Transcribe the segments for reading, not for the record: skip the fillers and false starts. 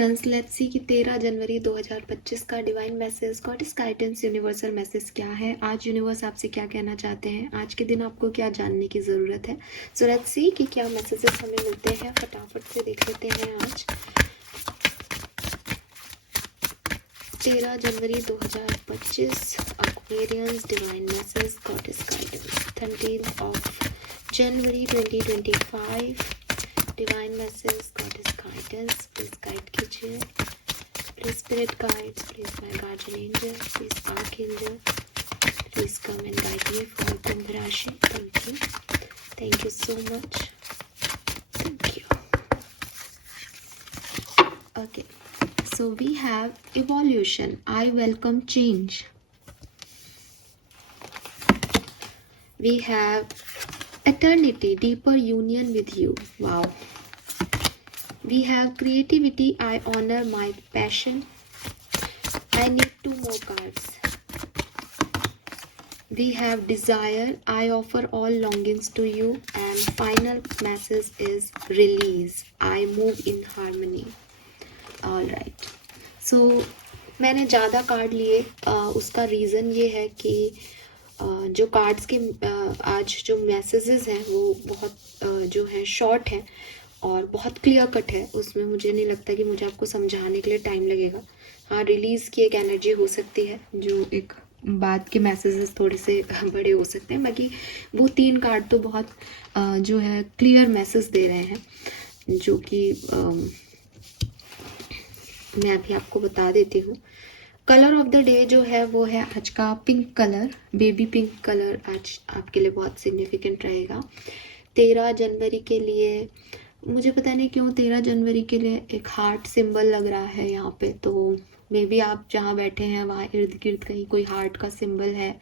Aquarians, let's see कि 13 जनवरी 2025 का divine message, goddess guidance, universal message क्या है। आज यूनिवर्स आपसे क्या कहना चाहते हैं, आज के दिन आपको क्या जानने की ज़रूरत है। सो लेट्स सी कि क्या मैसेजेस हमें मिलते हैं, फटाफट से देख लेते हैं। आज 13 जनवरी 2025 Aquarians divine message, goddess guidance. 13 of January 2025 divine message, goddess guidance, please guide कीजिए। Please spirit guides, please my guardian angel, please archangel, please come and guide me for कुंभ राशि। Thank you so much, thank you. Okay, so we have evolution, I welcome change. We have eternity, deeper union with you. Wow. We have creativity, I honor my passion. I need 2 more cards. We have desire, I offer all longings to you. And final message is release, I move in harmony. All right. So मैंने ज़्यादा card लिए, उसका reason ये है कि जो cards के आज जो मैसेजेस हैं वो बहुत जो है शॉर्ट है और बहुत क्लियर कट है। उसमें मुझे नहीं लगता कि मुझे आपको समझाने के लिए टाइम लगेगा। हाँ, रिलीज़ की एक एनर्जी हो सकती है, जो एक बाद के मैसेजेस थोड़े से बड़े हो सकते हैं। बाकी वो 3 कार्ड तो बहुत जो है क्लियर मैसेज दे रहे हैं, जो कि मैं अभी आपको बता देती हूँ। कलर ऑफ द डे जो है वो है आज का pink colour, baby pink colour आज आपके लिए बहुत सिग्निफिकेंट रहेगा 13 जनवरी के लिए। मुझे पता नहीं क्यों 13 जनवरी के लिए एक हार्ट सिंबल लग रहा है यहाँ पे, तो मे बी आप जहाँ बैठे हैं वहाँ इर्द गिर्द कहीं कोई हार्ट का सिंबल है,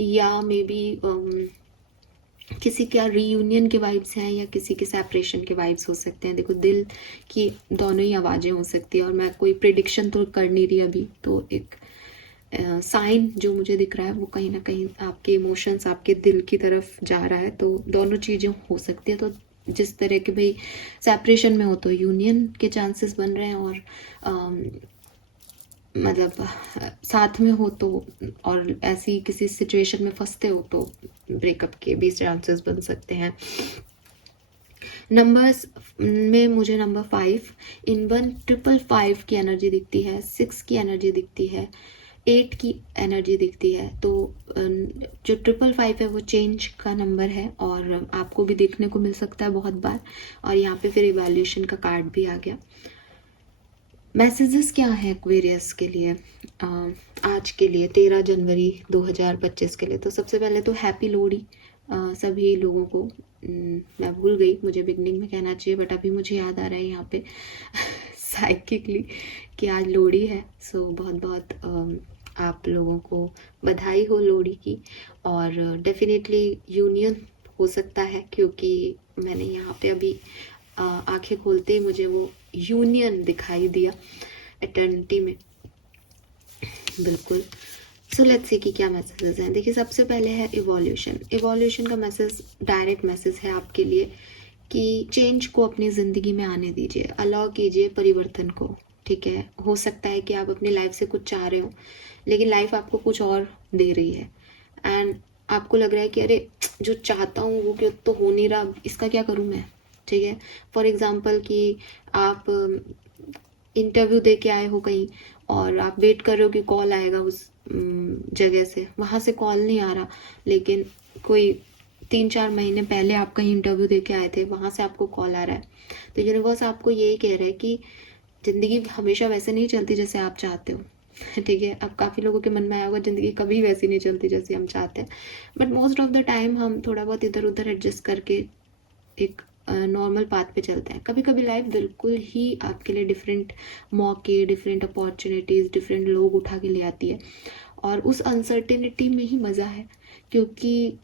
या मे बी किसी का रीयूनियन के वाइब्स हैं या किसी के सेपरेशन के वाइब्स हो सकते हैं। देखो, दिल की दोनों ही आवाज़ें हो सकती है, और मैं कोई प्रिडिक्शन तो कर नहीं रही अभी, तो एक साइन जो मुझे दिख रहा है वो कहीं ना कहीं आपके इमोशंस आपके दिल की तरफ जा रहा है, तो दोनों चीज़ें हो सकती है। तो जिस तरह के भाई सेपरेशन में हो तो यूनियन के चांसेस बन रहे हैं, और मतलब साथ में हो तो, और ऐसी किसी सिचुएशन में फंसते हो तो ब्रेकअप के भी चांसेस बन सकते हैं। नंबर्स में मुझे नंबर 5 इन 1555 की एनर्जी दिखती है, 6 की एनर्जी दिखती है, 8 की एनर्जी दिखती है। तो जो 555 है वो चेंज का नंबर है, और आपको भी देखने को मिल सकता है बहुत बार। और यहाँ पे फिर इवैल्यूएशन का कार्ड भी आ गया। मैसेजेस क्या है एक्वेरियस के लिए आज के लिए 13 जनवरी 2025 के लिए। तो सबसे पहले तो हैप्पी लोहड़ी सभी लोगों को। मैं भूल गई, मुझे बिगनिंग में कहना चाहिए, बट अभी मुझे याद आ रहा है यहाँ पे साइकिकली कि आज लोहड़ी है। सो बहुत बहुत आप लोगों को बधाई हो लोहड़ी की। और डेफिनेटली यूनियन हो सकता है, क्योंकि मैंने यहाँ पे अभी आंखें खोलते ही मुझे वो यूनियन दिखाई दिया एटर्निटी में, बिल्कुल। सो लेट्स सी कि क्या मैसेजेस हैं। देखिए, सबसे पहले है इवोल्यूशन। इवोल्यूशन का मैसेज डायरेक्ट मैसेज है आपके लिए कि चेंज को अपनी ज़िंदगी में आने दीजिए, अलाउ कीजिए परिवर्तन को। ठीक है, हो सकता है कि आप अपनी लाइफ से कुछ चाह रहे हो, लेकिन लाइफ आपको कुछ और दे रही है, एंड आपको लग रहा है कि अरे जो चाहता हूँ वो क्यों तो हो नहीं रहा, इसका क्या करूँ मैं। ठीक है, फॉर एग्जाम्पल कि आप इंटरव्यू दे के आए हो कहीं, और आप वेट कर रहे हो कि कॉल आएगा उस जगह से, वहाँ से कॉल नहीं आ रहा, लेकिन कोई 3-4 महीने पहले आप कहीं इंटरव्यू दे के आए थे, वहाँ से आपको कॉल आ रहा है। तो यूनिवर्स आपको यही कह रहा है कि ज़िंदगी हमेशा वैसे नहीं चलती जैसे आप चाहते हो। ठीक है, अब काफ़ी लोगों के मन में आया होगा ज़िंदगी कभी वैसी नहीं चलती जैसे हम चाहते हैं, but most of the time हम थोड़ा बहुत इधर उधर एडजस्ट करके एक नॉर्मल पाथ पे चलते हैं। कभी कभी लाइफ बिल्कुल ही आपके लिए डिफरेंट मौके, डिफरेंट अपॉर्चुनिटीज़, डिफरेंट लोग उठा के ले आती है, और उस अनसर्टेनिटी में ही मज़ा है, क्योंकि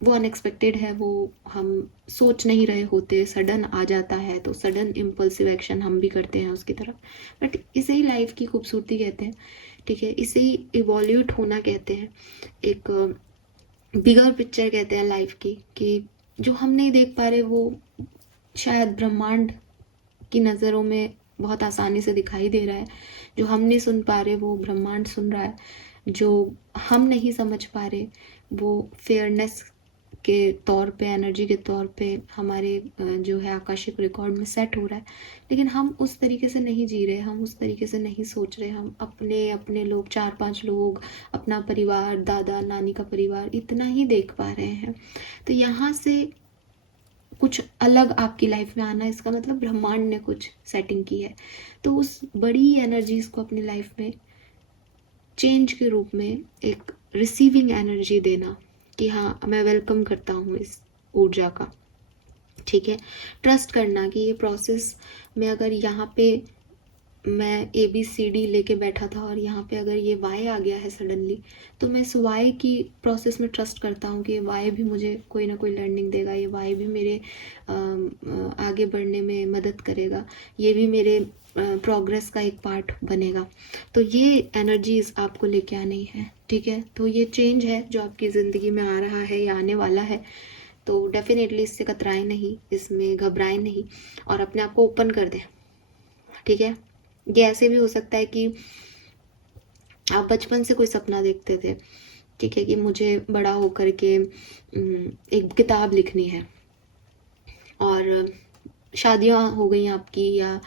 वो अनएक्सपेक्टेड है, वो हम सोच नहीं रहे होते, सडन आ जाता है, तो सडन इम्पल्सिव एक्शन हम भी करते हैं उसकी तरफ। बट इसे ही लाइफ की खूबसूरती कहते हैं। ठीक है, इसे ही इवॉल्यूट होना कहते हैं, एक बिगर पिक्चर कहते हैं लाइफ की, कि जो हम नहीं देख पा रहे वो शायद ब्रह्मांड की नज़रों में बहुत आसानी से दिखाई दे रहा है। जो हम नहीं सुन पा रहे वो ब्रह्मांड सुन रहा है, जो हम नहीं समझ पा रहे वो फेयरनेस के तौर पे, एनर्जी के तौर पे हमारे जो है आकाशिक रिकॉर्ड में सेट हो रहा है। लेकिन हम उस तरीके से नहीं जी रहे, हम उस तरीके से नहीं सोच रहे। हम अपने अपने लोग, 4-5 लोग, अपना परिवार, दादा नानी का परिवार, इतना ही देख पा रहे हैं। तो यहाँ से कुछ अलग आपकी लाइफ में आना, इसका मतलब ब्रह्मांड ने कुछ सेटिंग की है। तो उस बड़ी एनर्जीज को अपनी लाइफ में चेंज के रूप में एक रिसीविंग एनर्जी देना कि हाँ मैं वेलकम करता हूँ इस ऊर्जा का, ठीक है। ट्रस्ट करना कि ये प्रोसेस में अगर यहाँ पे मैं ABCD लेके बैठा था और यहाँ पे अगर ये Y आ गया है सडनली, तो मैं इस Y की प्रोसेस में ट्रस्ट करता हूँ कि ये Y भी मुझे कोई ना कोई लर्निंग देगा, ये Y भी मेरे आगे बढ़ने में मदद करेगा, ये भी मेरे प्रोग्रेस का एक पार्ट बनेगा। तो ये एनर्जीज आपको लेके आनी है, ठीक है। तो ये चेंज है जो आपकी ज़िंदगी में आ रहा है या आने वाला है, तो डेफिनेटली इससे कतराएं नहीं, इसमें घबराएं नहीं और अपने आप को ओपन कर दें, ठीक है। ये ऐसे भी हो सकता है कि आप बचपन से कोई सपना देखते थे, ठीक है, कि मुझे बड़ा होकर के एक किताब लिखनी है, और शादियाँ हो गई आपकी या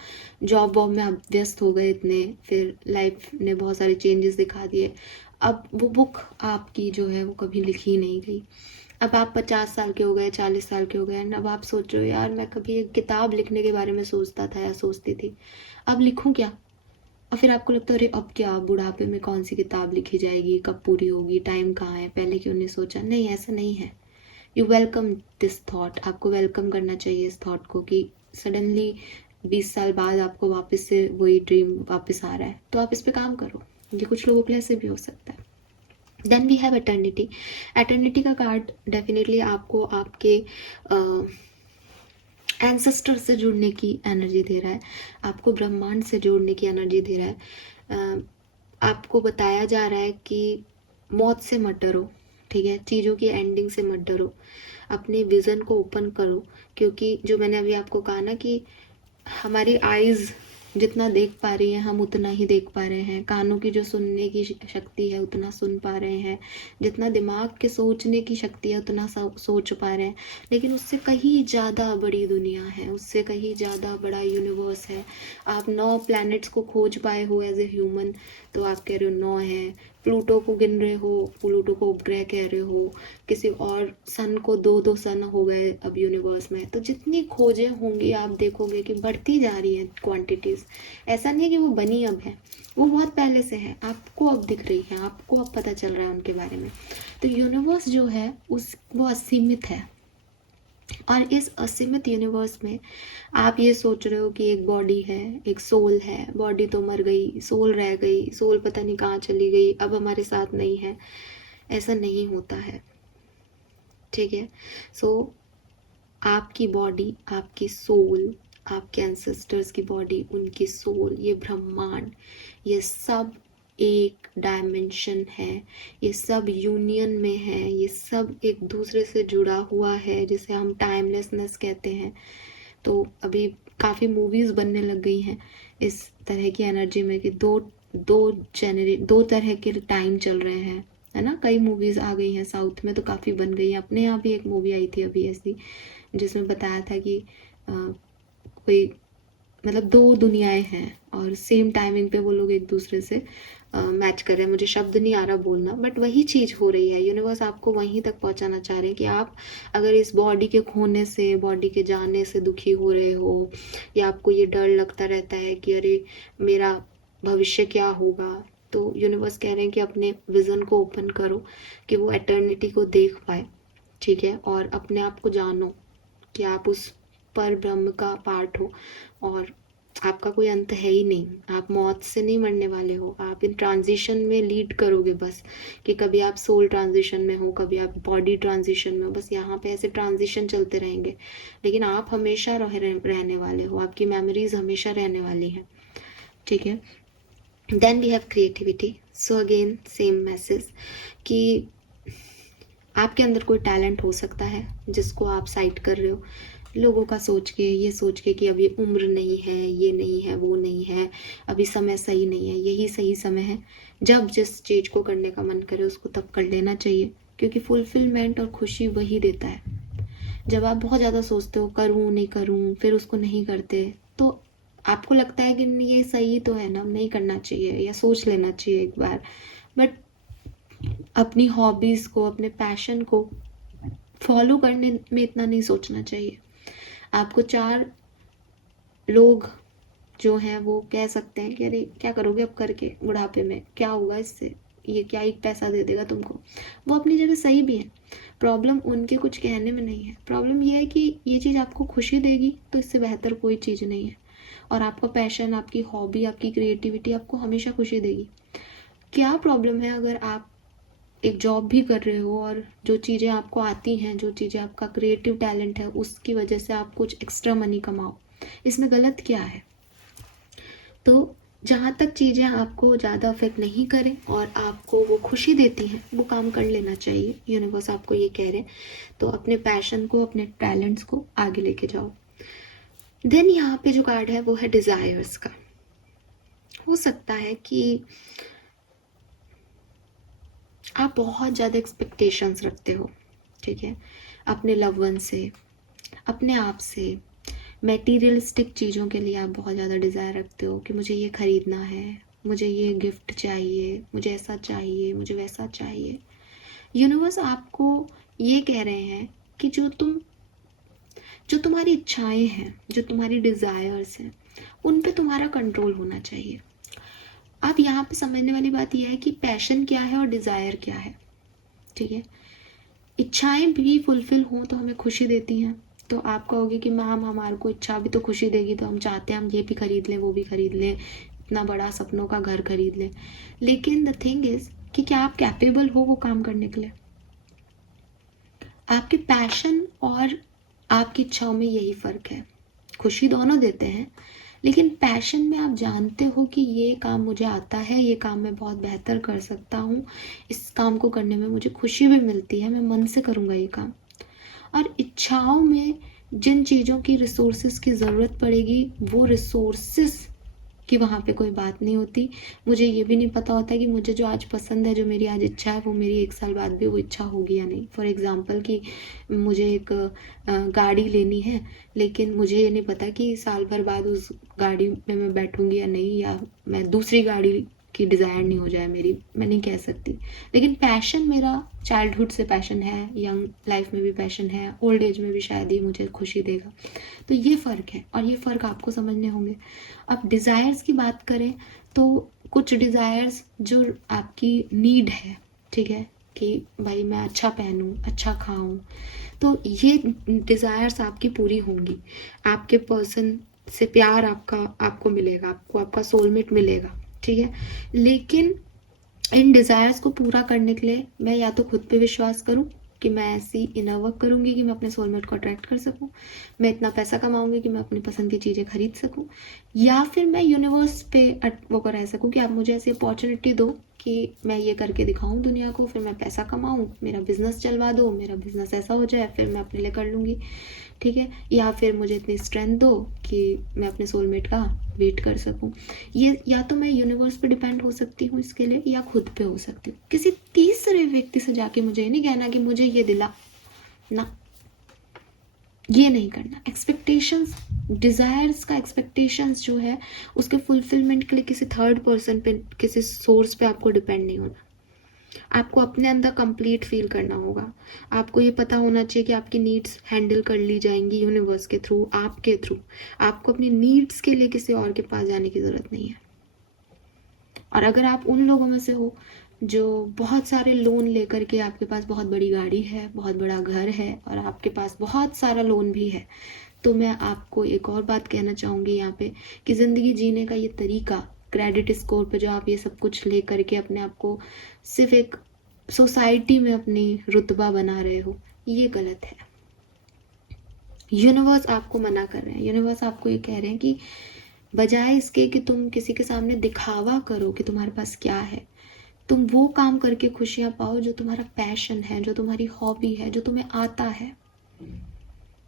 जॉब वॉब में आप व्यस्त हो गए इतने, फिर लाइफ ने बहुत सारे चेंजेस दिखा दिए। अब वो बुक आपकी जो है वो कभी लिखी नहीं गई। अब आप 50 साल के हो गए, 40 साल के हो गए, अब आप सोच रहे हो यार मैं कभी एक किताब लिखने के बारे में सोचता था या सोचती थी, अब लिखूं क्या। और फिर आपको लगता है अरे अब क्या, बुढ़ापे में कौन सी किताब लिखी जाएगी, कब पूरी होगी, टाइम कहाँ है, पहले क्यों नहीं सोचा। नहीं, ऐसा नहीं है। यू वेलकम दिस थॉट, आपको वेलकम करना चाहिए इस थॉट को कि सडनली 20 साल बाद आपको वापस से वही ड्रीम वापस आ रहा है, तो आप इस पे काम करो। ये कुछ लोगों के लिए ऐसे भी हो सकता है। Then we have eternity. Eternity का कार्ड डेफिनेटली आपको आपके एंसेस्टर से जुड़ने की एनर्जी दे रहा है, आपको ब्रह्मांड से जोड़ने की एनर्जी दे रहा है। आपको बताया जा रहा है कि मौत से मत डरो, ठीक है, चीज़ों की एंडिंग से मत डरो, अपने विज़न को ओपन करो। क्योंकि जो मैंने अभी आपको कहा ना कि हमारी आइज़ जितना देख पा रही हैं हम उतना ही देख पा रहे हैं, कानों की जो सुनने की शक्ति है उतना सुन पा रहे हैं, जितना दिमाग के सोचने की शक्ति है उतना सोच पा रहे हैं। लेकिन उससे कहीं ज़्यादा बड़ी दुनिया है, उससे कहीं ज़्यादा बड़ा यूनिवर्स है। आप 9 प्लैनेट्स को खोज पाए हो एज ए ह्यूमन, तो आप कह रहे हो 9 है। प्लूटो को गिन रहे हो, प्लूटो को उपग्रह कह रहे हो, किसी और सन को 2-2 सन हो गए अब यूनिवर्स में। तो जितनी खोजें होंगी आप देखोगे कि बढ़ती जा रही हैं क्वांटिटीज़। ऐसा नहीं है कि वो बनी अब है, वो बहुत पहले से है, आपको अब दिख रही है, आपको अब पता चल रहा है उनके बारे में। तो यूनिवर्स जो है वो असीमित है, और इस असीमित यूनिवर्स में आप ये सोच रहे हो कि एक बॉडी है, एक सोल है, बॉडी तो मर गई, सोल रह गई, सोल पता नहीं कहाँ चली गई, अब हमारे साथ नहीं है। ऐसा नहीं होता है, ठीक है। सो आपकी बॉडी, आपकी सोल, आपके एंसेस्टर्स की बॉडी, उनकी सोल, ये ब्रह्मांड, ये सब एक डायमेंशन है, ये सब यूनियन में है, ये सब एक दूसरे से जुड़ा हुआ है, जिसे हम टाइमलेसनेस कहते हैं। तो अभी काफ़ी मूवीज़ बनने लग गई हैं इस तरह की एनर्जी में कि दो तरह के टाइम चल रहे हैं, है ना। कई मूवीज़ आ गई हैं, साउथ में तो काफ़ी बन गई हैं। अपने यहाँ भी एक मूवी आई थी अभी ऐसी, जिसमें बताया था कि कोई मतलब 2 दुनियाएं हैं और सेम टाइमिंग पे वो लोग एक दूसरे से मैच कर रहे हैं। मुझे शब्द नहीं आ रहा बोलना, बट वही चीज़ हो रही है। यूनिवर्स आपको वहीं तक पहुंचाना चाह रहे हैं कि आप अगर इस बॉडी के खोने से, बॉडी के जाने से दुखी हो रहे हो, या आपको ये डर लगता रहता है कि अरे मेरा भविष्य क्या होगा, तो यूनिवर्स कह रहे हैं कि अपने विज़न को ओपन करो कि वो एटर्निटी को देख पाए, ठीक है, और अपने आप को जानो कि आप उस पर ब्रह्म का पार्ट हो और आपका कोई अंत है ही नहीं। आप मौत से नहीं मरने वाले हो, आप इन ट्रांजिशन में लीड करोगे बस, कि कभी आप सोल ट्रांजिशन में हो, कभी आप बॉडी ट्रांजिशन में हो, बस यहाँ पे ऐसे ट्रांजिशन चलते रहेंगे। लेकिन आप हमेशा रहने वाले हो, आपकी मेमोरीज हमेशा रहने वाली हैं, ठीक है। Then we have creativity. So again same message कि आपके अंदर कोई टैलेंट हो सकता है जिसको आप साइट कर रहे हो, लोगों का सोच के, ये सोच के कि अभी उम्र नहीं है, ये नहीं है, वो नहीं है, अभी समय सही नहीं है। यही सही समय है, जब जिस चीज़ को करने का मन करे उसको तब कर लेना चाहिए, क्योंकि फुलफिलमेंट और खुशी वही देता है। जब आप बहुत ज़्यादा सोचते हो करूँ नहीं करूँ, फिर उसको नहीं करते, तो आपको लगता है कि ये सही तो है ना, नहीं करना चाहिए या सोच लेना चाहिए एक बार। बट अपनी हॉबीज़ को, अपने पैशन को फॉलो करने में इतना नहीं सोचना चाहिए। आपको 4 लोग जो हैं वो कह सकते हैं कि अरे क्या करोगे अब करके बुढ़ापे में, क्या होगा इससे, ये क्या एक पैसा दे देगा तुमको। वो अपनी जगह सही भी है। प्रॉब्लम उनके कुछ कहने में नहीं है, प्रॉब्लम ये है कि ये चीज़ आपको खुशी देगी तो इससे बेहतर कोई चीज़ नहीं है। और आपका पैशन, आपकी हॉबी, आपकी क्रिएटिविटी आपको हमेशा खुशी देगी। क्या प्रॉब्लम है अगर आप एक जॉब भी कर रहे हो और जो चीज़ें आपको आती हैं, जो चीज़ें आपका क्रिएटिव टैलेंट है, उसकी वजह से आप कुछ एक्स्ट्रा मनी कमाओ, इसमें गलत क्या है। तो जहाँ तक चीज़ें आपको ज़्यादा अफेक्ट नहीं करें और आपको वो खुशी देती हैं, वो काम कर लेना चाहिए। यूनिवर्स आपको ये कह रहे हैं, तो अपने पैशन को, अपने टैलेंट्स को आगे लेके जाओ। देन यहाँ पे जो कार्ड है वो है डिज़ायर्स का। हो सकता है कि आप बहुत ज़्यादा एक्सपेक्टेशंस रखते हो, ठीक है, अपने लव वन से, अपने आप से। मटेरियलिस्टिक चीज़ों के लिए आप बहुत ज़्यादा डिज़ायर रखते हो कि मुझे ये ख़रीदना है, मुझे ये गिफ्ट चाहिए, मुझे ऐसा चाहिए, मुझे वैसा चाहिए। यूनिवर्स आपको ये कह रहे हैं कि जो तुम्हारी इच्छाएं हैं, जो तुम्हारी डिज़ायर्स हैं, उन पे तुम्हारा कंट्रोल होना चाहिए। आप यहाँ पे समझने वाली बात यह है कि पैशन क्या है और डिज़ायर क्या है, ठीक है। इच्छाएं भी फुलफिल हों तो हमें खुशी देती हैं। तो आप कहोगे कि मैम हमारे को इच्छा भी तो खुशी देगी, तो हम चाहते हैं हम ये भी खरीद लें, वो भी खरीद लें, इतना बड़ा सपनों का घर खरीद लें। लेकिन द थिंग इज़ कि क्या आप कैपेबल हो वो काम करने के लिए। आपके पैशन और आपकी इच्छाओं में यही फ़र्क है। खुशी दोनों देते हैं, लेकिन पैशन में आप जानते हो कि ये काम मुझे आता है, ये काम मैं बहुत बेहतर कर सकता हूँ, इस काम को करने में मुझे खुशी भी मिलती है, मैं मन से करूँगा ये काम। और इच्छाओं में जिन चीज़ों की रिसोर्सेज की ज़रूरत पड़ेगी, वो रिसोर्सेज कि वहाँ पे कोई बात नहीं होती। मुझे ये भी नहीं पता होता कि मुझे जो आज पसंद है, जो मेरी आज इच्छा है, वो मेरी 1 साल बाद भी वो इच्छा होगी या नहीं। फॉर एग्ज़ाम्पल कि मुझे एक गाड़ी लेनी है, लेकिन मुझे ये नहीं पता कि साल भर बाद उस गाड़ी में मैं बैठूँगी या नहीं, या मैं दूसरी गाड़ी की डिज़ायर नहीं हो जाए मेरी, मैं नहीं कह सकती। लेकिन पैशन मेरा चाइल्डहुड से पैशन है, यंग लाइफ में भी पैशन है, ओल्ड एज में भी शायद ये मुझे खुशी देगा। तो ये फ़र्क है और ये फ़र्क आपको समझने होंगे। अब डिज़ायर्स की बात करें तो कुछ डिज़ायर्स जो आपकी नीड है, ठीक है, कि भाई मैं अच्छा पहनूं, अच्छा खाऊं, तो ये डिज़ायर्स आपकी पूरी होंगी। आपके पर्सन से प्यार आपको मिलेगा, आपको आपका सोलमेट मिलेगा, ठीक है। लेकिन इन डिज़ायर्स को पूरा करने के लिए मैं या तो खुद पे विश्वास करूं कि मैं ऐसी इनर वर्क करूंगी कि मैं अपने सोलमेट को अट्रैक्ट कर सकूं, मैं इतना पैसा कमाऊंगी कि मैं अपनी पसंद की चीज़ें खरीद सकूं, या फिर मैं यूनिवर्स पे वो कर रह सकूं कि आप मुझे ऐसी अपॉर्चुनिटी दो कि मैं ये करके दिखाऊं दुनिया को, फिर मैं पैसा कमाऊं, मेरा बिजनेस चलवा दो, मेरा बिजनेस ऐसा हो जाए, फिर मैं अपने लिए कर लूँगी, ठीक है। या फिर मुझे इतनी स्ट्रेंथ दो कि मैं अपने सोलमेट का वेट कर सकूं। ये या तो मैं यूनिवर्स पे डिपेंड हो सकती हूँ इसके लिए, या खुद पे हो सकती हूँ। किसी तीसरे व्यक्ति से जाके मुझे ये नहीं कहना कि मुझे ये दिला ना, ये नहीं करना। एक्सपेक्टेशंस, डिज़ायर्स का एक्सपेक्टेशंस जो है उसके फुलफिलमेंट के लिए किसी थर्ड पर्सन पे, किसी सोर्स पे आपको डिपेंड नहीं होना। आपको अपने अंदर कंप्लीट फील करना होगा। आपको ये पता होना चाहिए कि आपकी नीड्स हैंडल कर ली जाएंगी यूनिवर्स के थ्रू, आपके थ्रू। आपको अपनी नीड्स के लिए किसी और के पास जाने की ज़रूरत नहीं है। और अगर आप उन लोगों में से हो जो बहुत सारे लोन लेकर के, आपके पास बहुत बड़ी गाड़ी है, बहुत बड़ा घर है और आपके पास बहुत सारा लोन भी है, तो मैं आपको एक और बात कहना चाहूँगी यहाँ पे कि ज़िंदगी जीने का ये तरीका, क्रेडिट स्कोर पे जो आप ये सब कुछ ले करके अपने आप को सिर्फ एक सोसाइटी में अपनी रुतबा बना रहे हो, ये गलत है। यूनिवर्स आपको मना कर रहे हैं। यूनिवर्स आपको ये कह रहे हैं कि बजाय इसके कि तुम किसी के सामने दिखावा करो कि तुम्हारे पास क्या है, तुम वो काम करके खुशियाँ पाओ जो तुम्हारा पैशन है, जो तुम्हारी हॉबी है, जो तुम्हें आता है।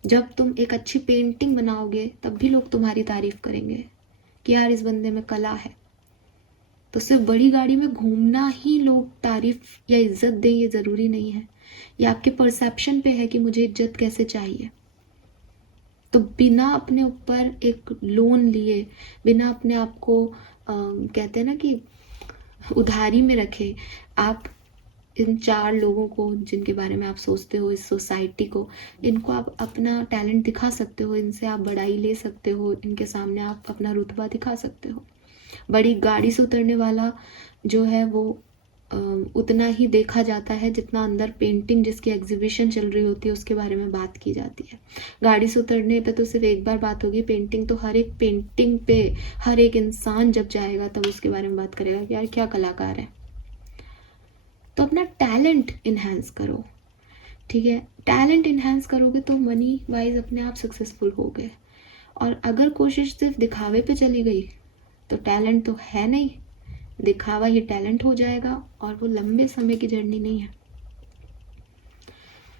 जब तुम एक अच्छी पेंटिंग बनाओगे तब भी लोग तुम्हारी तारीफ करेंगे कि यार इस बंदे में कला है। तो सिर्फ बड़ी गाड़ी में घूमना ही लोग तारीफ या इज्जत दें ये ज़रूरी नहीं है। ये आपके परसेप्शन पे है कि मुझे इज्जत कैसे चाहिए। तो बिना अपने ऊपर एक लोन लिए, बिना अपने आप को कहते हैं ना कि उधारी में रखे, आप इन 4 लोगों को जिनके बारे में आप सोचते हो, इस सोसाइटी को, इनको आप अपना टैलेंट दिखा सकते हो, इनसे आप बड़ाई ले सकते हो, इनके सामने आप अपना रुतबा दिखा सकते हो। बड़ी गाड़ी से उतरने वाला जो है वो उतना ही देखा जाता है जितना अंदर पेंटिंग जिसकी एग्जीबिशन चल रही होती है उसके बारे में बात की जाती है। गाड़ी से उतरने पे तो सिर्फ एक बार बात होगी, पेंटिंग तो हर एक पेंटिंग पे हर एक इंसान जब जाएगा तब उसके बारे में बात करेगा कि यार क्या कलाकार है। तो अपना टैलेंट इन्हांस करो, ठीक है। टैलेंट इन्हांस करोगे तो मनी वाइज अपने आप सक्सेसफुल हो गए। और अगर कोशिश सिर्फ दिखावे पे चली गई तो टैलेंट तो है नहीं, दिखावा ही टैलेंट हो जाएगा और वो लंबे समय की जर्नी नहीं है।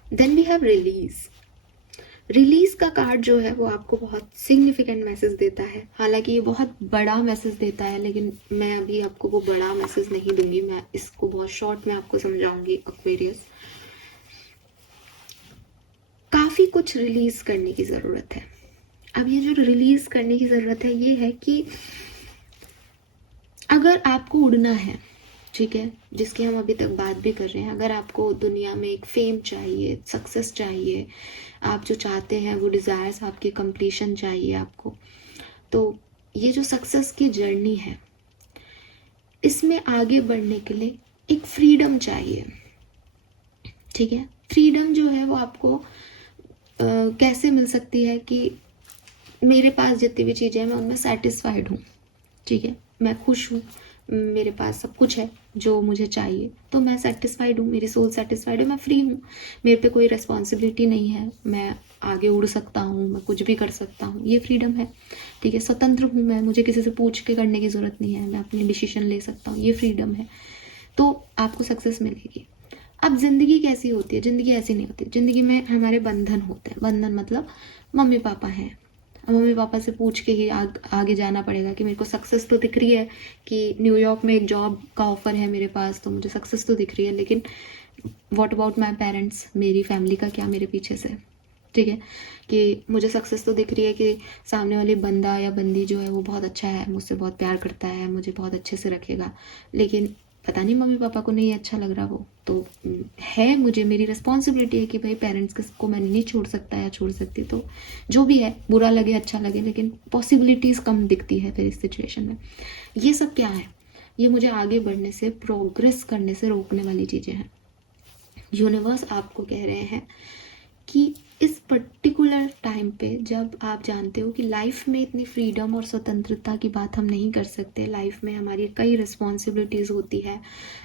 Then we have release. Release का कार्ड जो है वो आपको बहुत सिग्निफिकेंट मैसेज देता है। हालांकि ये बहुत बड़ा मैसेज देता है, लेकिन मैं अभी आपको वो बड़ा मैसेज नहीं दूंगी, मैं इसको बहुत शॉर्ट में आपको समझाऊंगी। एक्वेरियस, काफी कुछ रिलीज करने की जरूरत है। अब ये जो रिलीज करने की जरूरत है ये है कि अगर आपको उड़ना है, ठीक है, जिसकी हम अभी तक बात भी कर रहे हैं, अगर आपको दुनिया में एक फेम चाहिए, सक्सेस चाहिए, आप जो चाहते हैं वो डिज़ायर्स आपकी कंप्लीशन चाहिए आपको, तो ये जो सक्सेस की जर्नी है इसमें आगे बढ़ने के लिए एक फ्रीडम चाहिए, ठीक है। फ्रीडम जो है वो आपको कैसे मिल सकती है कि मेरे पास जितनी भी चीज़ें हैं मैं उनमें सेटिस्फाइड हूँ, ठीक है, मैं खुश हूँ, मेरे पास सब कुछ है जो मुझे चाहिए, तो मैं सेटिस्फाइड हूँ, मेरी सोल सेटिस्फाइड है, मैं फ्री हूँ, मेरे पे कोई रिस्पॉन्सिबिलिटी नहीं है, मैं आगे उड़ सकता हूँ, मैं कुछ भी कर सकता हूँ, ये फ्रीडम है, ठीक है। स्वतंत्र हूँ मैं, मुझे किसी से पूछ के करने की ज़रूरत नहीं है, मैं अपनी डिसीजन ले सकता हूँ, ये फ्रीडम है। तो आपको सक्सेस मिलेगी। अब ज़िंदगी कैसी होती है? ज़िंदगी ऐसी नहीं होती। ज़िंदगी में हमारे बंधन होते हैं। बंधन मतलब मम्मी पापा हैं, मम्मी पापा से पूछ के ही आगे जाना पड़ेगा कि मेरे को सक्सेस तो दिख रही है कि न्यूयॉर्क में एक जॉब का ऑफर है मेरे पास, तो मुझे सक्सेस तो दिख रही है, लेकिन व्हाट अबाउट माय पेरेंट्स, मेरी फैमिली का क्या मेरे पीछे से, ठीक है। कि मुझे सक्सेस तो दिख रही है कि सामने वाले बंदा या बंदी जो है वो बहुत अच्छा है, मुझसे बहुत प्यार करता है, मुझे बहुत अच्छे से रखेगा, लेकिन पता नहीं मम्मी पापा को नहीं अच्छा लग रहा वो, तो है मुझे, मेरी रिस्पॉन्सिबिलिटी है कि भाई पेरेंट्स को मैं नहीं छोड़ सकता या छोड़ सकती, तो जो भी है, बुरा लगे अच्छा लगे, लेकिन पॉसिबिलिटीज़ कम दिखती है फिर इस सिचुएशन में। ये सब क्या है? ये मुझे आगे बढ़ने से, प्रोग्रेस करने से रोकने वाली चीज़ें हैं। यूनिवर्स आपको कह रहे हैं कि इस पर्टिकुलर टाइम पे जब आप जानते हो कि लाइफ में इतनी फ्रीडम और स्वतंत्रता की बात हम नहीं कर सकते, लाइफ में हमारी कई रिस्पॉन्सिबिलिटीज़ होती है,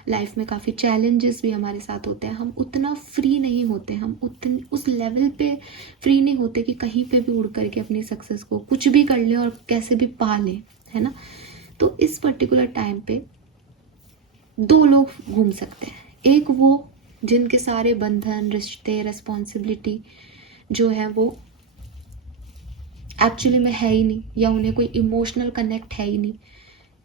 लाइफ में काफ़ी चैलेंजेस भी हमारे साथ होते हैं, हम उतना फ्री नहीं होते, हम उस लेवल पे फ्री नहीं होते कि कहीं पे भी उड़ करके अपनी सक्सेस को कुछ भी कर लें और कैसे भी पा लें, है ना। तो इस पर्टिकुलर टाइम पे 2 लोग घूम सकते हैं। एक वो जिनके सारे बंधन, रिश्ते, रिस्पॉन्सिबिलिटी जो है वो एक्चुअली में है ही नहीं, या उन्हें कोई इमोशनल कनेक्ट है ही नहीं,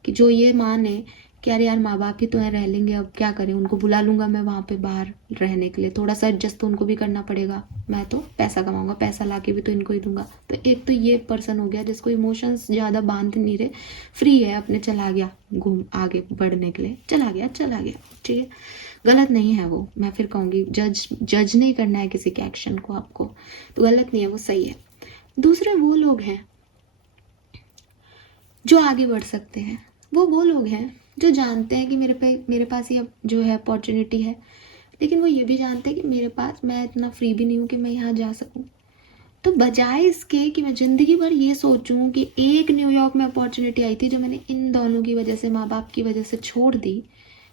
कि जो ये माने कि अरे यार माँ बाप ही तो है, रह लेंगे, अब क्या करें, उनको बुला लूँगा मैं वहाँ पे बाहर रहने के लिए, थोड़ा सा एडजस्ट तो उनको भी करना पड़ेगा, मैं तो पैसा कमाऊँगा, पैसा ला के भी तो इनको ही दूंगा। तो एक तो ये पर्सन हो गया जिसको इमोशंस ज़्यादा बांध नहीं रहे, फ्री है, अपने चला गया घूम आगे बढ़ने के लिए, चला गया, ठीक है, गलत नहीं है वो, मैं फिर कहूँगी जज नहीं करना है किसी के एक्शन को आपको, तो गलत नहीं है, वो सही है। दूसरे वो लोग हैं जो आगे बढ़ सकते हैं, वो लोग हैं जो जानते हैं कि मेरे पास ये जो है अपॉर्चुनिटी है, लेकिन वो ये भी जानते हैं कि मेरे पास, मैं इतना फ्री भी नहीं हूँ कि मैं यहाँ जा सकूँ। तो बजाय इसके कि मैं ज़िंदगी भर ये सोचूं कि एक न्यूयॉर्क में अपॉर्चुनिटी आई थी जो मैंने इन दोनों की वजह से, माँ बाप की वजह से छोड़ दी,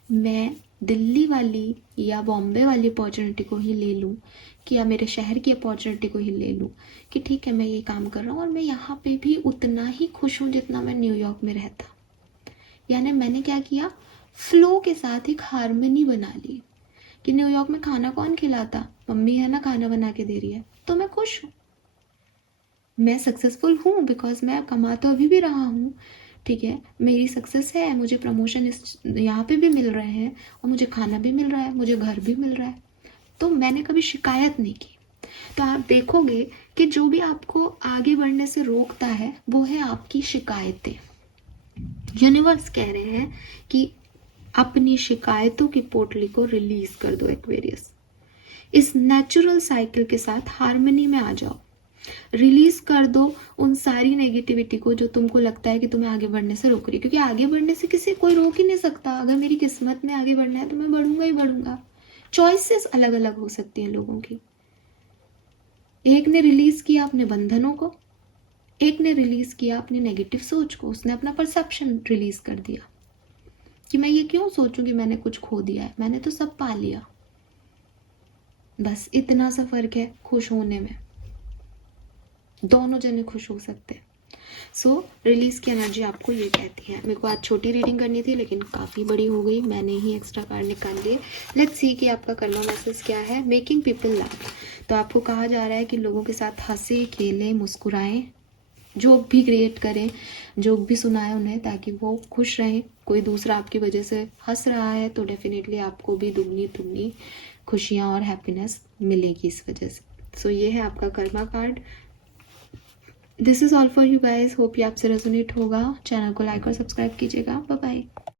मैं दिल्ली वाली या बॉम्बे वाली अपॉर्चुनिटी को ही ले लूँ, कि या मेरे शहर की अपॉर्चुनिटी को ही ले लूँ कि ठीक है मैं ये काम कर रहा हूँ और मैं यहाँ पे भी उतना ही खुश हूँ जितना मैं न्यूयॉर्क में रहता। यानी मैंने क्या किया, फ्लो के साथ एक हारमोनी बना ली कि न्यूयॉर्क में खाना कौन खिलाता, मम्मी है ना खाना बना के दे रही है, तो मैं खुश हूँ। मैं सक्सेसफुल हूँ बिकॉज मैं कमा तो अभी भी रहा हूँ, ठीक है, मेरी सक्सेस है, मुझे प्रमोशन इस यहाँ पे भी मिल रहे हैं और मुझे खाना भी मिल रहा है, मुझे घर भी मिल रहा है, तो मैंने कभी शिकायत नहीं की। तो आप देखोगे कि जो भी आपको आगे बढ़ने से रोकता है वो है आपकी शिकायतें। यूनिवर्स कह रहे हैं कि अपनी शिकायतों की पोटली को रिलीज कर दो एक्वेरियस, इस नेचुरल साइकिल के साथ हार्मनी में आ जाओ, रिलीज कर दो उन सारी नेगेटिविटी को जो तुमको लगता है कि तुम्हें आगे बढ़ने से रोक रही है, क्योंकि आगे बढ़ने से किसी कोई रोक ही नहीं सकता। अगर मेरी किस्मत में आगे बढ़ना है तो मैं बढ़ूंगा ही बढ़ूंगा। चॉइसेस अलग अलग हो सकती हैं लोगों की। एक ने रिलीज किया अपने बंधनों को, एक ने रिलीज किया अपनी नेगेटिव सोच को, उसने अपना परसेप्शन रिलीज कर दिया कि मैं ये क्यों सोचूं कि मैंने कुछ खो दिया है, मैंने तो सब पा लिया। बस इतना सा फर्क है खुश होने में, दोनों जने खुश हो सकते हैं। सो रिलीज की एनर्जी आपको ये कहती है। मेरे को आज छोटी रीडिंग करनी थी लेकिन काफ़ी बड़ी हो गई, मैंने ही एक्स्ट्रा कार्ड निकाल लिए। लेट्स सी कि आपका कर्मा मैसेज क्या है। मेकिंग पीपल लाफ, तो आपको कहा जा रहा है कि लोगों के साथ हंसे खेलें मुस्कुराएं, जोक भी क्रिएट करें, जोक भी सुनाएं उन्हें ताकि वो खुश रहें। कोई दूसरा आपकी वजह से हंस रहा है तो डेफिनेटली आपको भी दुगनी दुगनी खुशियाँ और हैप्पीनेस मिलेगी इस वजह से। सो ये है आपका Karma card. This is all for you guys, hope ये आपसे रेजोनेट होगा। चैनल को लाइक और सब्सक्राइब कीजिएगा। Bye bye.